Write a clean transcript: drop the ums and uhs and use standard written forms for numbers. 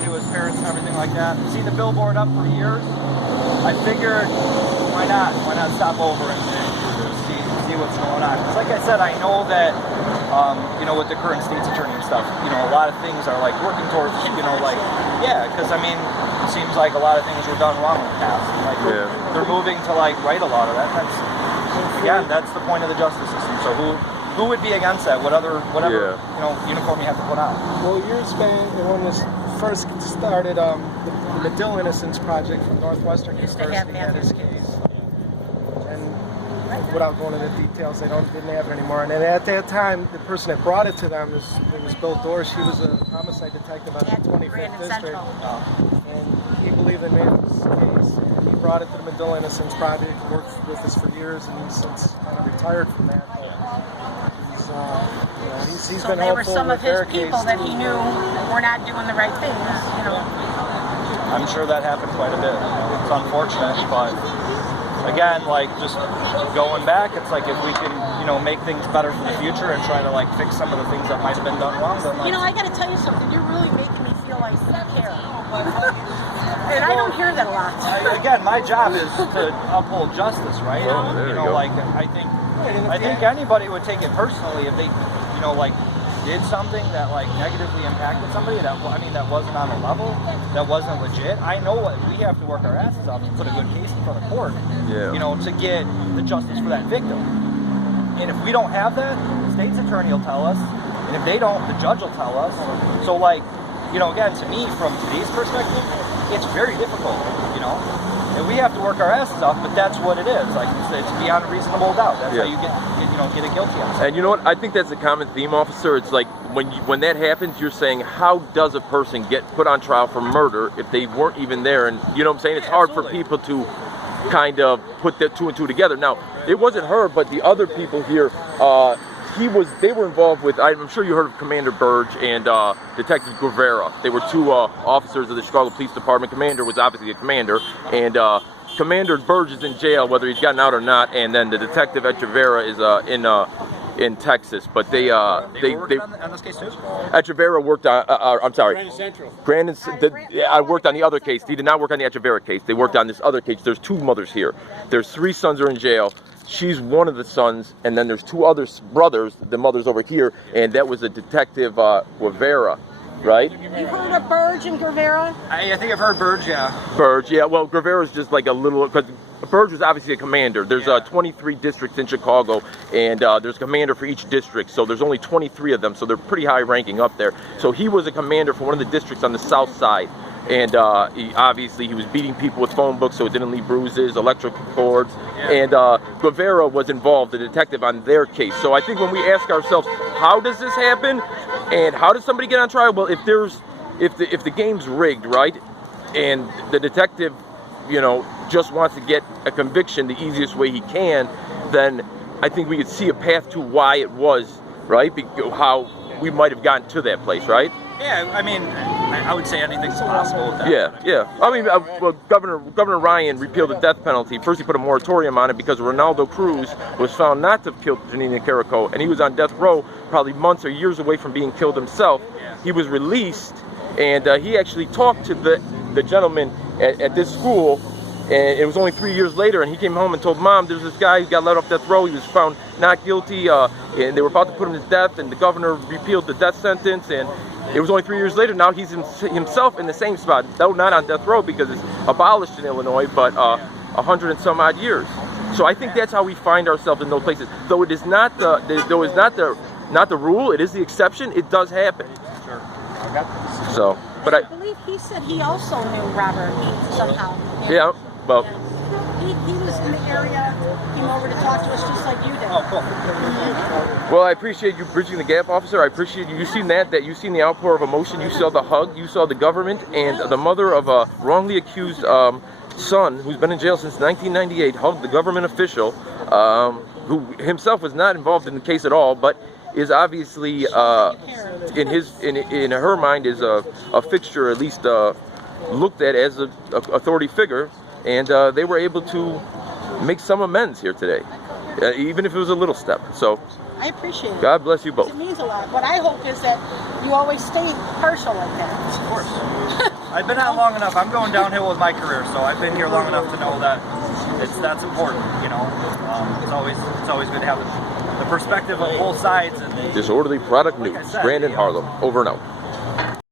I knew his parents and everything like that. Seen the billboard up for years. I figured, why not? Why not stop over and see what's going on? Because like I said, I know that, you know, with the current state's attorney and stuff, you know, a lot of things are like working towards, you know, like, yeah, because I mean, it seems like a lot of things were done wrong in the past. And, like, they're moving to like right a lot of that. That's, again, that's the point of the justice system. So who would be against that? Whatever you know, uniform you have to put on. Well, years back when this first started, the Medill Innocence Project from Northwestern University had his case. And without going into details, they didn't have it anymore. And at that time, the person that brought it to them was Bill Dorsch. He was a homicide detective out of the 25th District. And he believed in Man's case. And he brought it to the Medill Innocence Project, worked with us for years, and he's since kind of retired from that. He's so been they were helpful some of with his their people case that he knew were not doing the right things, you know. I'm sure that happened quite a bit. You know, it's unfortunate, but again, like just going back, it's like if we can, you know, make things better for the future and try to like fix some of the things that might have been done wrong. Then, like, you know, I got to tell you something. You're really making me feel like you care, and I don't hear that a lot. Again, my job is to uphold justice, right? Oh, there you you know, go. like I think anybody would take it personally if they, you know, like did something that like negatively impacted somebody that, I mean, that wasn't on a level, that wasn't legit. I know what we have to work our asses off to put a good case in front of court, you know, to get the justice for that victim. And if we don't have that, the state's attorney will tell us, and if they don't, the judge will tell us. So like, you know, again, to me, from today's perspective, it's very difficult, you know. And we have to work our asses off, but that's what it is. Like, it's beyond a reasonable doubt. That's how you get a guilty on something. And you know what? I think that's a common theme, officer. It's like when that happens, you're saying, how does a person get put on trial for murder if they weren't even there? And you know what I'm saying? It's hard for people to kind of put that two and two together. Now, it wasn't her, but the other people here. They were involved with, I'm sure you heard of Commander Burge and Detective Guevara. They were two officers of the Chicago Police Department. Commander was obviously a commander, and Commander Burge is in jail, whether he's gotten out or not, and then the detective at Rivera is in Texas. But they on this case too? Echeverria worked on, I'm sorry. Grand Central. I worked on the other case. He did not work on the Echeverria case. They worked on this other case. There's two mothers here. There's three sons are in jail. She's one of the sons, and then there's two other brothers, the mother's over here, and that was a detective, Guevara, right? You heard of Burge and Guevara? I think I've heard Burge, yeah. Burge, yeah. Well, Guevara's just like a little, because Burge was obviously a commander. There's 23 districts in Chicago, and there's a commander for each district, so there's only 23 of them, so they're pretty high ranking up there. So he was a commander for one of the districts on the south side. And he was beating people with phone books so it didn't leave bruises, electric cords. And Guevara was involved, the detective, on their case. So I think when we ask ourselves, how does this happen? And how does somebody get on trial? Well, if the game's rigged, right? And the detective, you know, just wants to get a conviction the easiest way he can, then I think we could see a path to why it was, right? How we might have gotten to that place, right? Yeah, I mean, I would say anything's possible with that. Yeah. I mean, well, Governor Ryan repealed the death penalty. First, he put a moratorium on it because Reynaldo Cruz was found not to have killed Janina Carrico, and he was on death row, probably months or years away from being killed himself. He was released, and he actually talked to the gentleman at this school. And it was only 3 years later, and he came home and told Mom, there's this guy who got let off death row. He was found not guilty, and they were about to put him to death, and the governor repealed the death sentence. And it was only 3 years later. Now he's himself in the same spot, though not on death row because it's abolished in Illinois, but 100 and some odd years. So I think that's how we find ourselves in those places. Though it is not the rule, it is the exception. It does happen. Sure. So, but I believe he said he also knew Robert somehow. Yeah. Well, he was in the area, came over to talk to us just like you did. Oh, cool. Well, I appreciate you bridging the gap, officer. I appreciate you. You've seen that you've seen the outpour of emotion. You saw the hug. You saw the government and the mother of a wrongly accused son who's been in jail since 1998 hug the government official who himself was not involved in the case at all, but is obviously in her mind is a fixture, at least looked at as an authority figure. And they were able to make some amends here today, even if it was a little step. So I appreciate it. God bless you both. It means a lot. What I hope is that you always stay partial like that. Of course. I've been on long enough. I'm going downhill with my career, so I've been here long enough to know that that's important. You know, it's always good to have the perspective of both sides. And Disorderly Product News. I said, Brandon you know, Harlem. Over and out.